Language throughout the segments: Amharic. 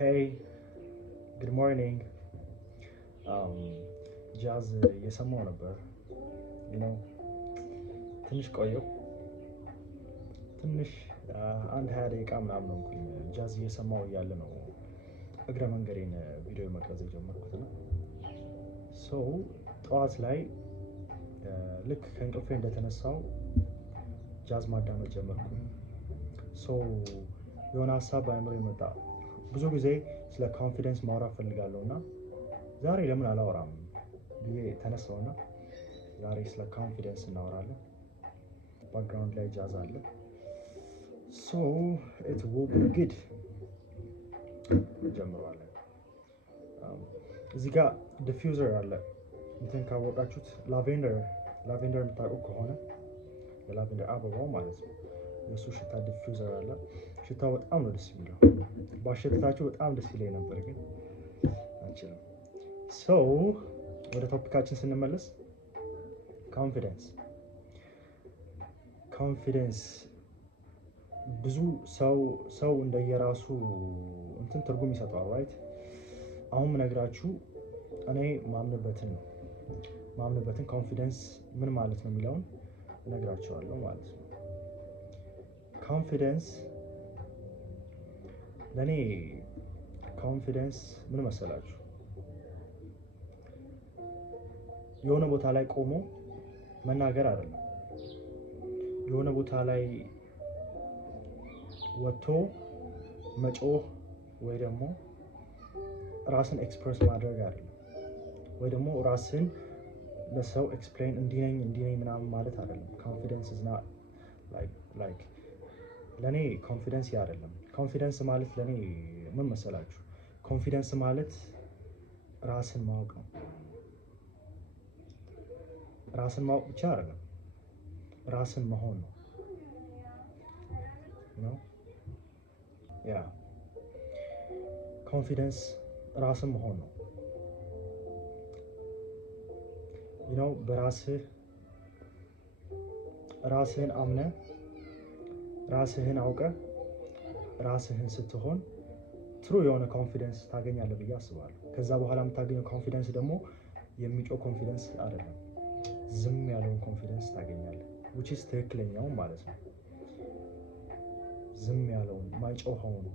Hey, good morning. ጃዝ እየሰማሁ ነበር። ትንሽ ቆየሁ። ትንሽ አንድ 20 ደቂቃ ምናምን ነው ጃዝ እየሰማሁ እያለ ነው እግረ መንገዴን ቪዲዮ መቅረጽ የጀመርኩት እና ጠዋት ላይ ልክ ከእንቅልፌ እንደተነሳሁ ጃዝ ማዳመጥ ጀመርኩ። የሆነ ሀሳብ በአእምሮዬ መጣ። ብዙ ጊዜ ስለ ኮንፊደንስ ማውራት እፈልጋለሁ እና ዛሬ ለምን አላወራም ብዬ ተነሳሁና ዛሬ ስለ ኮንፊደንስ እናወራለን። ባክግራውንድ ላይ ጃዝ አለ። it will be good። እንጀምረዋለን። እዚህ ጋር ዲፊውዘር አለ። እንትን ካወቃችሁት ላቬንደር የምታውቁ ከሆነ የላቬንደር አበባው ማለት ነው። የእሱ ሽታ ዲፊውዘር አለ። ሽታው በጣም ነው ደስ የሚለው። ባሸትታችሁ በጣም ደስ ይለኝ ነበር ግን አንችልም። ወደ ቶፒካችን ስንመለስ ኮንፊደንስ ብዙ ሰው እንደየራሱ እንትን ትርጉም ይሰጠዋል። ራይት አሁን ምነግራችሁ እኔ ማምንበትን ኮንፊደንስ ምን ማለት ነው የሚለውን እነግራችኋለሁ ማለት ነው። ለእኔ ኮንፊደንስ ምን መሰላችሁ? የሆነ ቦታ ላይ ቆሞ መናገር አይደለም። የሆነ ቦታ ላይ ወጥቶ መጮህ ወይ ደግሞ ራስን ኤክስፕረስ ማድረግ አይደለም። ወይ ደግሞ ራስን ለሰው ኤክስፕሌን እንዲህ ነኝ ምናምን ማለት አይደለም። ኮንፊደንስ is not like ለኔ ኮንፊደንስ ያ አይደለም። ኮንፊደንስ ማለት ለኔ ምን መሰላችሁ? ኮንፊደንስ ማለት ራስን ማወቅ ነው። ራስን ማወቅ ብቻ አይደለም፣ ራስን መሆን ነው። ኮንፊደንስ ራስን መሆን ነው። ራስህን አምነህ ራስህን አውቀህ ራስህን ስትሆን ትሩ የሆነ ኮንፊደንስ ታገኛለህ ብዬ አስባለሁ። ከዛ በኋላ የምታገኘው ኮንፊደንስ ደግሞ የሚጮህ ኮንፊደንስ አይደለም፣ ዝም ያለውን ኮንፊደንስ ታገኛለህ። which is ትክክለኛው ማለት ነው። ዝም ያለውን ማይጮኸውን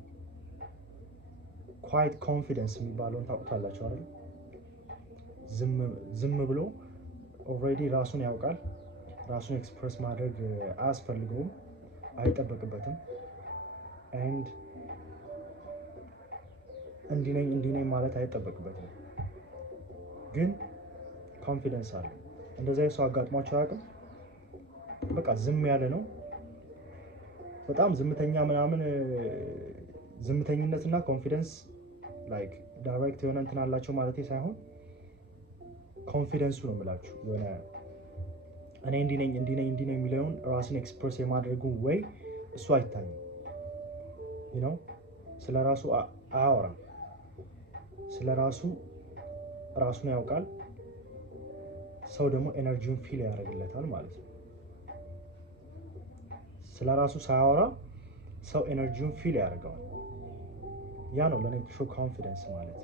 ኳይት ኮንፊደንስ የሚባለውን ታውቁታላችሁ አይደል? ዝም ብሎ ኦልሬዲ ራሱን ያውቃል። ራሱን ኤክስፕረስ ማድረግ አያስፈልገውም፣ አይጠበቅበትም። ኤንድ እንዲህ ነኝ ማለት አይጠበቅበትም። ግን ኮንፊደንስ አለ። እንደዛ ሰው አጋጥሟቸው አያውቅም? በቃ ዝም ያለ ነው። በጣም ዝምተኛ ምናምን ዝምተኝነትና ኮንፊደንስ ላይክ ዳይሬክት የሆነ እንትን አላቸው ማለት ሳይሆን ኮንፊደንሱ ነው የምላችሁ። የሆነ እኔ እንዲህ ነኝ የሚለውን ራስን ኤክስፕረስ የማድረጉ ወይ እሱ አይታይም። ስለ ራሱ አያወራም። ስለ ራሱን ያውቃል። ሰው ደግሞ ኤነርጂውን ፊል ያደርግለታል ማለት ነው። ስለ ራሱ ሳያወራ ሰው ኤነርጂውን ፊል ያደርገዋል። ያ ነው ለኔ ትሩ ኮንፊደንስ ማለት።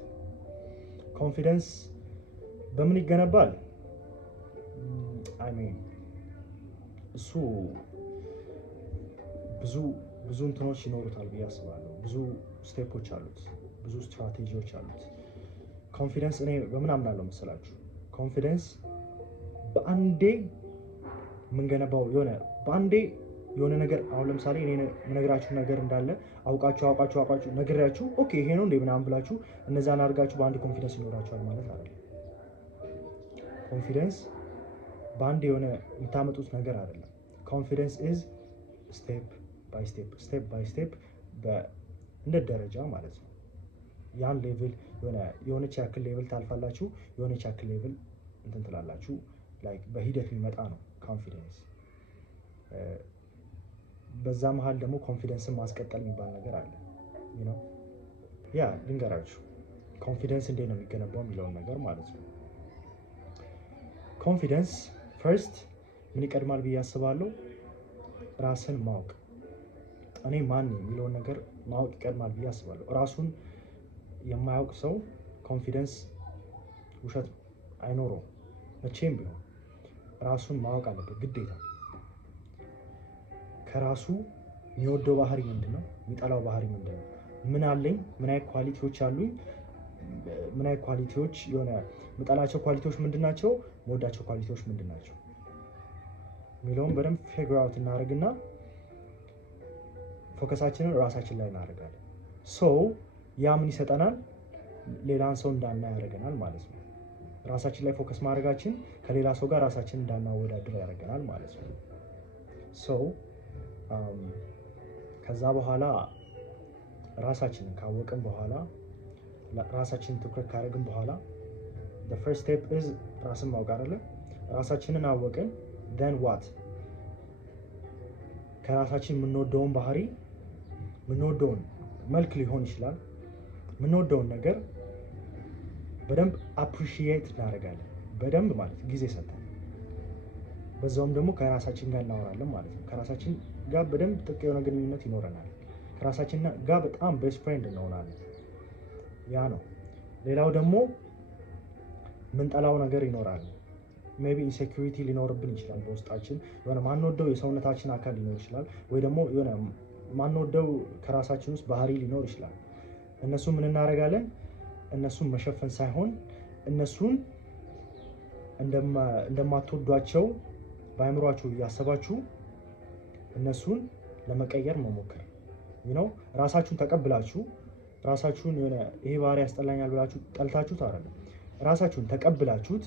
ኮንፊደንስ በምን ይገነባል? እሱ ብዙ እንትኖች ይኖሩታል ብዬ አስባለሁ። ብዙ ስቴፖች አሉት፣ ብዙ ስትራቴጂዎች አሉት። ኮንፊደንስ እኔ በምን አምናለሁ መሰላችሁ? ኮንፊደንስ በአንዴ የምንገነባው የሆነ ነገር አሁን ለምሳሌ እኔ የምነግራችሁ ነገር እንዳለ አውቃችሁ ነግሬያችሁ ኦኬ ይሄ ነው እንዴ ምናምን ብላችሁ እነዛን አድርጋችሁ በአንድ ኮንፊደንስ ይኖራችኋል ማለት አይደለም። ኮንፊደንስ በአንድ የሆነ የምታመጡት ነገር አይደለም። ኮንፊደንስ ኢዝ ስቴፕ ባይ ስቴፕ እንደ ደረጃ ማለት ነው። ያን ሌቭል የሆነች ያክል ሌቭል ታልፋላችሁ፣ የሆነች ያክል ሌቭል እንትን ትላላችሁ። ላይክ በሂደት የሚመጣ ነው ኮንፊደንስ። በዛ መሀል ደግሞ ኮንፊደንስን ማስቀጠል የሚባል ነገር አለ። ልንገራችሁ ኮንፊደንስ እንዴት ነው የሚገነባው የሚለውን ነገር ማለት ነው። ኮንፊደንስ ፈርስት ምን ይቀድማል ብዬ አስባለሁ? ራስን ማወቅ። እኔ ማን ነኝ የሚለውን ነገር ማወቅ ይቀድማል ብዬ አስባለሁ። የማያውቅ ሰው ኮንፊደንስ ውሸት አይኖረውም። መቼም ቢሆን ራሱን ማወቅ አለበት ግዴታ። ከራሱ የሚወደው ባህሪ ምንድነው? የሚጠላው ባህሪ ምንድነው? ምን አለኝ? ምን አይነት ኳሊቲዎች አሉኝ? ምን አይነት ኳሊቲዎች የሆነ የምጠላቸው ኳሊቲዎች ምንድናቸው? የምወዳቸው ኳሊቲዎች ምንድናቸው? የሚለውን በደንብ ፊግር አውት እናደርግና ፎከሳችንን ራሳችን ላይ እናደርጋለን። ያ ምን ይሰጠናል? ሌላን ሰው እንዳናይ ያደርገናል ማለት ነው። ራሳችን ላይ ፎከስ ማድረጋችን ከሌላ ሰው ጋር ራሳችን እንዳናወዳድር ያደርገናል ማለት ነው። ከዛ በኋላ ራሳችንን ካወቅን በኋላ ራሳችንን ትኩረት ካደረግን በኋላ the first step is ራስን ማወቅ አይደለ? ራሳችንን አወቅን then what? ከራሳችን የምንወደውን ባህሪ የምንወደውን መልክ ሊሆን ይችላል የምንወደውን ነገር በደንብ አፕሪሺየት እናደርጋለን። በደንብ ማለት ጊዜ ሰጥተን በዛውም ደግሞ ከራሳችን ጋር እናወራለን ማለት ነው። ከራሳችን ጋር በደንብ ጥልቅ የሆነ ግንኙነት ይኖረናል። ከራሳችን ጋር በጣም ቤስት ፍሬንድ እንሆናለን። ያ ነው። ሌላው ደግሞ ምንጠላው ነገር ይኖራል። ሜቢ ኢንሴኩሪቲ ሊኖርብን ይችላል በውስጣችን የሆነ ማንወደው የሰውነታችን አካል ሊኖር ይችላል፣ ወይ ደግሞ የሆነ ማንወደው ከራሳችን ውስጥ ባህሪ ሊኖር ይችላል። እነሱ ምን እናደርጋለን? እነሱን መሸፈን ሳይሆን እነሱን እንደማትወዷቸው በአእምሯችሁ እያሰባችሁ እነሱን ለመቀየር መሞከር ነው። ራሳችሁን ተቀብላችሁ ራሳችሁን የሆነ ይሄ ባህሪ ያስጠላኛል ብላችሁ ጠልታችሁት አይደለም። ራሳችሁን ተቀብላችሁት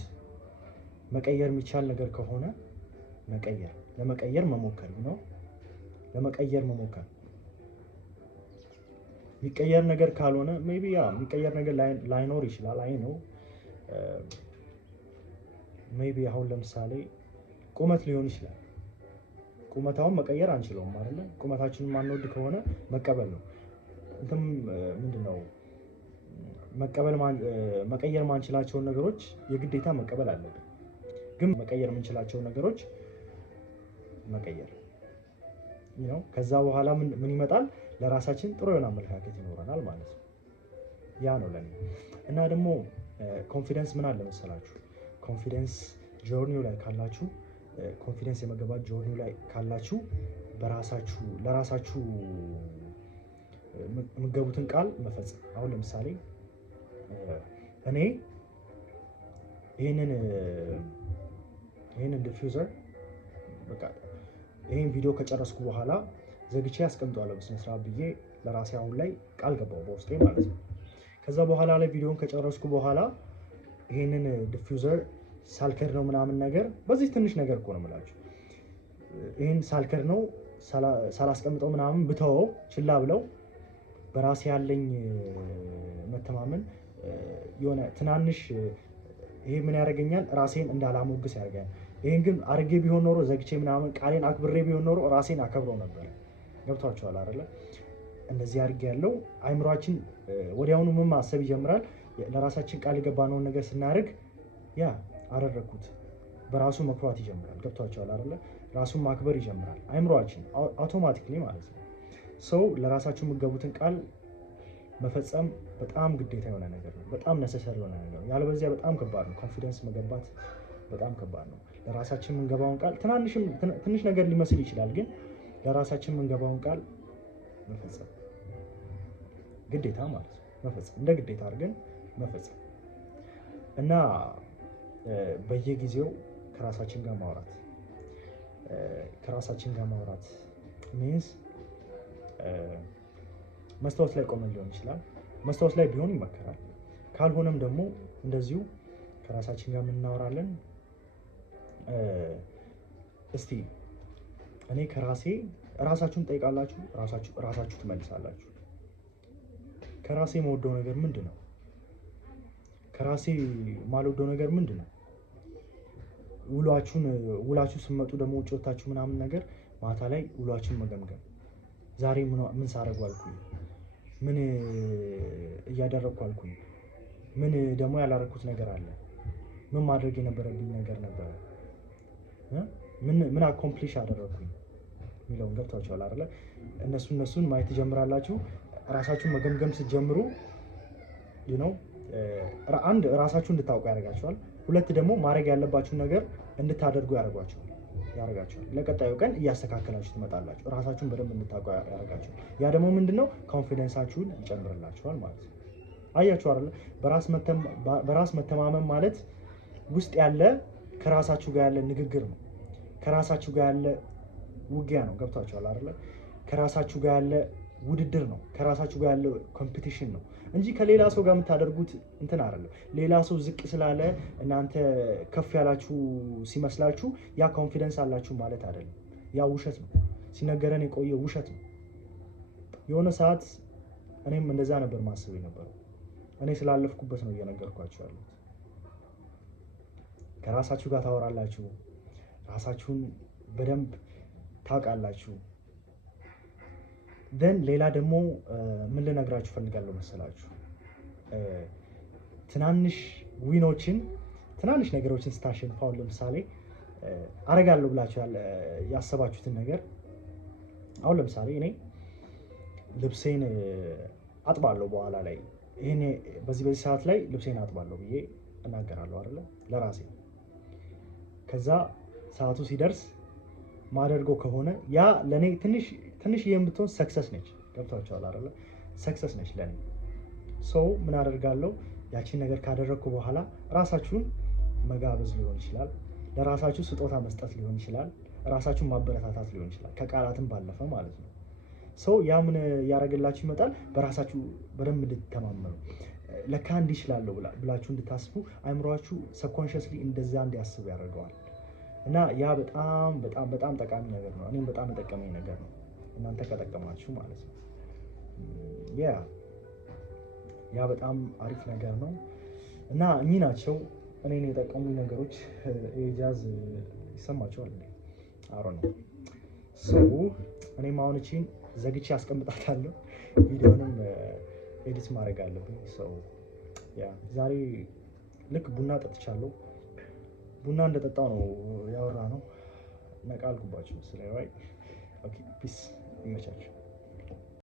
መቀየር የሚቻል ነገር ከሆነ ለመቀየር መሞከር ነው። ለመቀየር መሞከር የሚቀየር ነገር ካልሆነ ሜቢ የሚቀየር ነገር ላይኖር ይችላል። አይ ነው ሜቢ አሁን ለምሳሌ ቁመት ሊሆን ይችላል። ቁመታውን መቀየር አንችለውም አይደለ? ቁመታችንን ማንወድ ከሆነ መቀበል ነው። ምንድነው መቀየር ማንችላቸውን ነገሮች የግዴታ መቀበል አለብን። ግን መቀየር የምንችላቸውን ነገሮች መቀየር ነው። ከዛ በኋላ ምን ይመጣል? ለራሳችን ጥሩ የሆነ አመለካከት ይኖረናል ማለት ነው። ያ ነው ለኔ። እና ደግሞ ኮንፊደንስ ምን አለ መሰላችሁ? ኮንፊደንስ ጆርኒው ላይ ካላችሁ ኮንፊደንስ የመገባት ጆርኒው ላይ ካላችሁ ለራሳችሁ የምትገቡትን ቃል መፈጸም። አሁን ለምሳሌ እኔ ይሄንን ዲፊውዘር በቃ ይሄን ቪዲዮ ከጨረስኩ በኋላ ዘግቼ አስቀምጠዋለሁ በስነ ስርዓት ብዬ ለራሴ አሁን ላይ ቃል ገባው በውስጤ ማለት ነው። ከዛ በኋላ ላይ ቪዲዮን ከጨረስኩ በኋላ ይሄንን ዲፊውዘር ሳልከር ነው ምናምን ነገር በዚህ ትንሽ ነገር እኮ ነው የምላችሁ። ይሄን ሳልከር ነው ሳላስቀምጠው ምናምን ብተወው ችላ ብለው በራሴ ያለኝ መተማመን የሆነ ትናንሽ ይሄ ምን ያደርገኛል? ራሴን እንዳላሞግስ ያደርጋል። ይሄን ግን አርጌ ቢሆን ኖሮ ዘግቼ ምናምን ቃሌን አክብሬ ቢሆን ኖሮ ራሴን አከብረው ነበር። ገብቷችኋል አይደለ? እንደዚህ አድርጌ ያለው አይምሯችን ወዲያውኑ ምን ማሰብ ይጀምራል? ለራሳችን ቃል የገባነውን ነገር ስናደርግ ያ አደረኩት በራሱ መኩራት ይጀምራል። ገብቷችኋል አይደለ? ራሱን ማክበር ይጀምራል አይምሯችን አውቶማቲክሊ ማለት ነው። ለራሳችሁ የምትገቡትን ቃል መፈጸም በጣም ግዴታ የሆነ ነገር ነው። በጣም ነሰሰሪ የሆነ ነገር ነው። ያለበዚያ በጣም ከባድ ነው። ኮንፊደንስ መገንባት በጣም ከባድ ነው። ለራሳችን የምንገባውን ቃል ትንሽ ነገር ሊመስል ይችላል፣ ግን ለራሳችን የምንገባውን ቃል መፈጸም ግዴታ ማለት ነው። መፈጸም እንደ ግዴታ አድርገን መፈጸም እና በየጊዜው ከራሳችን ጋር ማውራት ሚንስ መስታወት ላይ ቆመን ሊሆን ይችላል። መስታወት ላይ ቢሆን ይመከራል። ካልሆነም ደግሞ እንደዚሁ ከራሳችን ጋር እናወራለን። እስቲ እኔ ራሳችሁን ጠይቃላችሁ፣ ራሳችሁ ትመልሳላችሁ። ከራሴ የምወደው ነገር ምንድን ነው? ከራሴ የማልወደው ነገር ምንድን ነው? ውላችሁ ስትመጡ ደግሞ ውጭ ወታችሁ ምናምን ነገር ማታ ላይ ውሏችሁን መገምገም። ዛሬ ምን ሳደርግ ዋልኩኝ? ምን እያደረግኩ አልኩኝ? ምን ደግሞ ያላረኩት ነገር አለ? ምን ማድረግ የነበረብኝ ነገር ነበረ? ምን አኮምፕሊሽ አደረግኩኝ የሚለውን ገብታችኋል አይደለ? እነሱን ማየት ትጀምራላችሁ። ራሳችሁን መገምገም ስትጀምሩ አንድ ራሳችሁ እንድታውቁ ያደርጋችኋል። ሁለት ደግሞ ማድረግ ያለባችሁን ነገር እንድታደርጉ ያደርጋችኋል። ለቀጣዩ ቀን እያስተካከላችሁ ትመጣላችሁ። ራሳችሁን በደንብ እንድታውቁ ያደርጋችኋል። ያ ደግሞ ምንድነው ኮንፊደንሳችሁን ይጨምርላችኋል ማለት ነው። አያችሁ አይደል? በራስ መተማመን ማለት ውስጥ ያለ ከራሳችሁ ጋር ያለ ንግግር ነው። ከራሳችሁ ጋር ያለ ውጊያ ነው። ገብቷችኋል አይደል? ከራሳችሁ ጋር ያለ ውድድር ነው። ከራሳችሁ ጋር ያለ ኮምፒቲሽን ነው እንጂ ከሌላ ሰው ጋር የምታደርጉት እንትን አይደለም። ሌላ ሰው ዝቅ ስላለ እናንተ ከፍ ያላችሁ ሲመስላችሁ ያ ኮንፊደንስ አላችሁ ማለት አይደለም። ያ ውሸት ነው። ሲነገረን የቆየ ውሸት ነው። የሆነ ሰዓት እኔም እንደዛ ነበር ማስብ የነበረው። እኔ ስላለፍኩበት ነው እየነገርኳችሁ ያሉት። ከራሳችሁ ጋር ታወራላችሁ። ራሳችሁን በደንብ ታውቃላችሁ። ደን ሌላ ደግሞ ምን ልነግራችሁ ፈልጋለሁ መሰላችሁ? ትናንሽ ዊኖችን ትናንሽ ነገሮችን ስታሸንፉ፣ አሁን ለምሳሌ አረጋለሁ ብላችሁ ያሰባችሁትን ነገር አሁን ለምሳሌ እኔ ልብሴን አጥባለሁ በኋላ ላይ በዚህ ሰዓት ላይ ልብሴን አጥባለሁ ብዬ እናገራለሁ አይደለ ለራሴ። ከዛ ሰዓቱ ሲደርስ ማደርገው ከሆነ ያ ለኔ ትንሽ የምትሆን ሰክሰስ ነች። ገብቷችኋል አይደለ? ሰክሰስ ነች ለኔ። ምን አደርጋለሁ? ያቺን ነገር ካደረግኩ በኋላ ራሳችሁን መጋበዝ ሊሆን ይችላል፣ ለራሳችሁ ስጦታ መስጠት ሊሆን ይችላል፣ ራሳችሁን ማበረታታት ሊሆን ይችላል፣ ከቃላትም ባለፈ ማለት ነው። ያ ምን ያደርግላችሁ ይመጣል? በራሳችሁ በደንብ እንድትተማመኑ፣ ለካ እንዲህ እችላለሁ ብላችሁ እንድታስቡ አይምሯችሁ ሰብኮንሽስሊ እንደዛ እንዲያስቡ ያደርገዋል። እና ያ በጣም በጣም በጣም ጠቃሚ ነገር ነው። እኔም በጣም የጠቀመኝ ነገር ነው፣ እናንተ ከጠቀማችሁ ማለት ነው። ያ በጣም አሪፍ ነገር ነው። እና እኚህ ናቸው እኔን የጠቀሙ ነገሮች። ጃዝ ይሰማቸዋል እንዴ? አሮ ነው። እኔም አሁን እቺን ዘግቼ አስቀምጣታለሁ። ቪዲዮንም ኤዲት ማድረግ አለብኝ። ዛሬ ልክ ቡና ጠጥቻለሁ። ቡና እንደጠጣው ነው ያወራ ነው። ነቃ አልኩባችሁ መሰለኝ። ፒስ ይመቻችሁ።